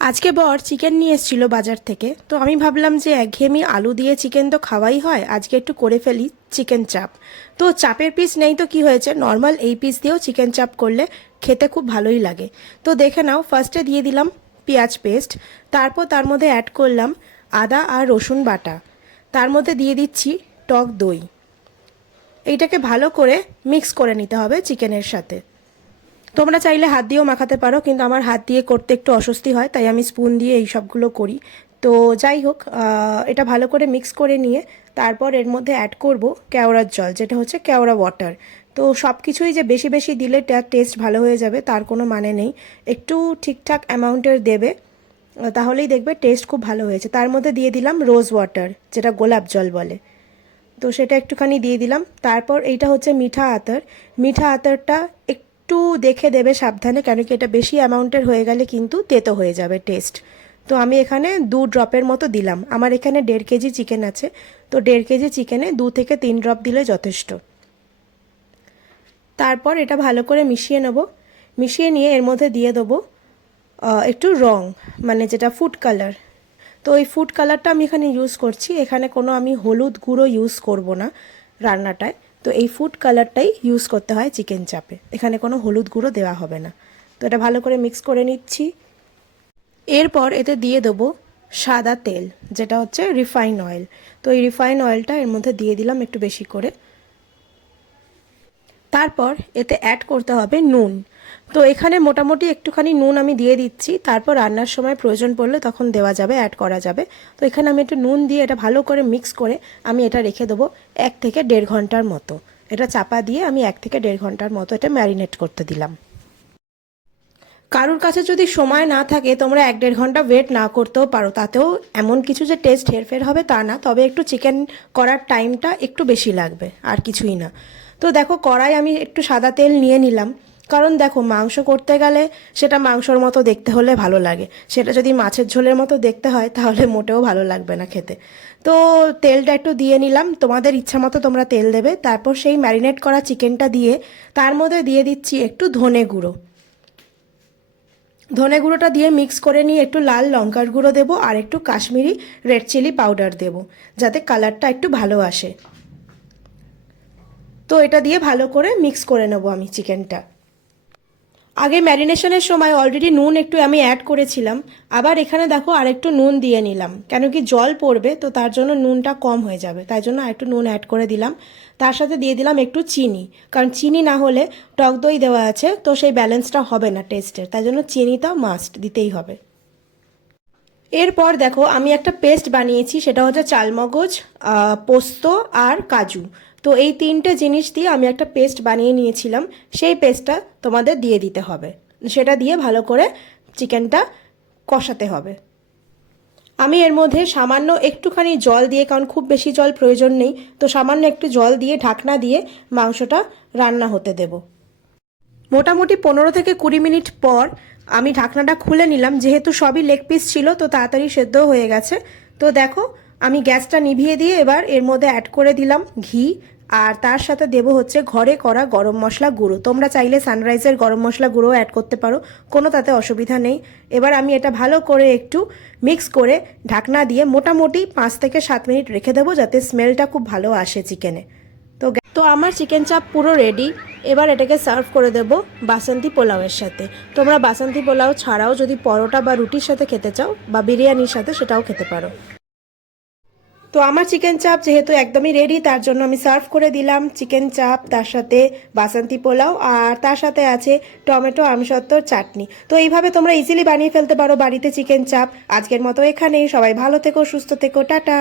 আজকে বর চিকেন নিয়ে এসেছিল বাজার থেকে, তো আমি ভাবলাম যে একঘেয়েমি আলু দিয়ে চিকেন তো খাওয়াই হয়, আজকে একটু করে ফেলি চিকেন চাপ। তো চাপের পিস নেই তো কি হয়েছে, নর্মাল এই পিস দিয়েও চিকেন চাপ করলে খেতে খুব ভালোই লাগে। তো দেখে নাও, ফার্স্টে দিয়ে দিলাম পেঁয়াজ পেস্ট, তারপর তার মধ্যে অ্যাড করলাম আদা আর রসুন বাটা, তার মধ্যে দিয়ে দিচ্ছি টক দই। এইটাকে ভালো করে মিক্স করে নিতে হবে চিকেনের সাথে। তোমরা চাইলে হাত দিয়েও মাখাতে পারো, কিন্তু আমার হাত দিয়ে করতে একটু অস্বস্তি হয়, তাই আমি স্পুন দিয়ে এই সবগুলো করি। তো যাই হোক, এটা ভালো করে মিক্স করে নিয়ে তারপর এর মধ্যে অ্যাড করব কেওড়ার জল, যেটা হচ্ছে কেওড়া ওয়াটার। তো সব কিছুই যে বেশি বেশি দিলে তার টেস্ট ভালো হয়ে যাবে তার কোনো মানে নেই, একটু ঠিকঠাক অ্যামাউন্টের দেবে, তাহলেই দেখবে টেস্ট খুব ভালো হয়েছে। তার মধ্যে দিয়ে দিলাম রোজ ওয়াটার, যেটা গোলাপ জল বলে, তো সেটা একটুখানি দিয়ে দিলাম। তারপর এইটা হচ্ছে মিঠা আতর। মিঠা আতরটা একটু দেখে দেবে সাবধানে, কেন কি এটা বেশি অ্যামাউন্টের হয়ে গেলে কিন্তু তেতো হয়ে যাবে টেস্ট। তো আমি এখানে 2 ড্রপের মতো দিলাম, আমার এখানে 1.5 কেজি চিকেন আছে, তো 1.5 কেজি চিকেনে 2 থেকে 3 ড্রপ দিলে যথেষ্ট। তারপর এটা ভালো করে মিশিয়ে নেব। মিশিয়ে নিয়ে এর মধ্যে দিয়ে দেবো একটু রং, মানে যেটা ফুড কালার। তো এই ফুড কালারটা আমি এখানে ইউজ করছি, এখানে কোনো আমি হলুদ গুঁড়ো ইউজ করব না রান্নাটায়। তো এই ফুড কালারটাই ইউজ করতে হয় চিকেন চাপে, এখানে কোনো হলুদ গুঁড়ো দেওয়া হবে না। তো এটা ভালো করে মিক্স করে নিচ্ছি। এরপর এতে দিয়ে দেবো সাদা তেল, যেটা হচ্ছে রিফাইন অয়েল। তো এই রিফাইন অয়েলটা এর মধ্যে দিয়ে দিলাম একটু বেশি করে। তারপর এতে অ্যাড করতে হবে নুন। তো এখানে মোটামুটি একটুখানি নুন আমি দিয়ে দিচ্ছি, তারপর রান্নার সময় প্রয়োজন পড়লে তখন দেওয়া যাবে, অ্যাড করা যাবে। তো এখানে আমি একটু নুন দিয়ে এটা ভালো করে মিক্স করে আমি এটা রেখে দেবো 1 থেকে 1.5 ঘন্টার মতো। এটা চাপা দিয়ে আমি 1 থেকে 1.5 ঘন্টার মতো এটা ম্যারিনেট করতে দিলাম। কারুর কাছে যদি সময় না থাকে, তোমরা 1-1.5 ঘন্টা ওয়েট না করতেও পারো, তাতেও এমন কিছু যে টেস্ট হেরফের হবে তা না, তবে একটু চিকেন করার টাইমটা একটু বেশি লাগবে, আর কিছুই না। তো দেখো, কড়াই আমি একটু সাদা তেল নিয়ে নিলাম, কারণ দেখো মাংস করতে গেলে সেটা মাংসর মতো দেখতে হলে ভালো লাগে, সেটা যদি মাছের ঝোলের মতো দেখতে হয় তাহলে মোটেও ভালো লাগবে না খেতে। তো তেলটা একটু দিয়ে নিলাম, তোমাদের ইচ্ছা মতো তোমরা তেল দেবে। তারপর সেই ম্যারিনেট করা চিকেনটা দিয়ে তার মধ্যে দিয়ে দিচ্ছি একটু ধনে গুঁড়ো। ধনে গুঁড়োটা দিয়ে মিক্স করে নিয়ে একটু লাল লঙ্কার গুঁড়ো দেবো আর একটু কাশ্মীরি রেড চিলি পাউডার দেবো, যাতে কালারটা একটু ভালো আসে। তো এটা দিয়ে ভালো করে মিক্স করে নেবো আমি চিকেনটা। আগে ম্যারিনেশনের সময় অলরেডি নুন একটু আমি অ্যাড করেছিলাম, আবার এখানে দেখো আরেকটু নুন দিয়ে নিলাম, কেন কি জল পড়বে তো তার জন্য নুনটা কম হয়ে যাবে, তাই জন্য আরেকটু নুন অ্যাড করে দিলাম। তার সাথে দিয়ে দিলাম একটু চিনি, কারণ চিনি না হলে টক দই দেওয়া আছে তো সেই ব্যালেন্সটা হবে না টেস্টের, তাই জন্য চিনিটা মাস্ট দিতেই হবে। এরপর দেখো আমি একটা পেস্ট বানিয়েছি, সেটা হচ্ছে চালমগজ, পোস্ত আর কাজু। তো এই 3টে জিনিস দিয়ে আমি একটা পেস্ট বানিয়ে নিয়েছিলাম, সেই পেস্টটা তোমাদের দিয়ে দিতে হবে। সেটা দিয়ে ভালো করে চিকেনটা কষাতে হবে। আমি এর মধ্যে সামান্য একটুখানি জল দিয়ে, কারণ খুব বেশি জল প্রয়োজন নেই, তো সামান্য একটু জল দিয়ে ঢাকনা দিয়ে মাংসটা রান্না হতে দেবো। মোটামুটি 15 থেকে 20 মিনিট পর আমি ঢাকনাটা খুলে নিলাম, যেহেতু সবই লেগ পিস ছিল তো তাড়াতাড়ি সেদ্ধ হয়ে গেছে। তো দেখো, আমি গ্যাসটা নিভিয়ে দিয়ে এবার এর মধ্যে অ্যাড করে দিলাম ঘি, আর তার সাথে দেবো হচ্ছে ঘরে করা গরম মশলা গুঁড়ো। তোমরা চাইলে সানরাইজের গরম মশলা গুঁড়ো অ্যাড করতে পারো, কোনো তাতে অসুবিধা নেই। এবার আমি এটা ভালো করে একটু মিক্স করে ঢাকনা দিয়ে মোটামুটি 5 থেকে 7 মিনিট রেখে দেবো, যাতে স্মেলটা খুব ভালো আসে চিকেনে। তো আমার চিকেন চাপ পুরো রেডি। এবার এটাকে সার্ভ করে দেব বাসন্তী পোলাওয়ের সাথে। তোমরা বাসন্তী পোলাও ছাড়াও যদি পরোটা বা রুটির সাথে খেতে চাও বা বিরিয়ানির সাথে সেটাও খেতে পারো। তো আমার চিকেন চাপ যেহেতু একদমই রেডি, তার জন্য আমি সার্ভ করে দিলাম চিকেন চাপ, তার সাথে বাসন্তী পোলাও, আর তার সাথে আছে টমেটো আমসত্ত্বর চাটনি। তো এইভাবে তোমরা ইজিলি বানিয়ে ফেলতে পারো বাড়িতে চিকেন চাপ। আজকের মতো এখানেই, সবাই ভালো থেকো, সুস্থ থেকো, টাটা।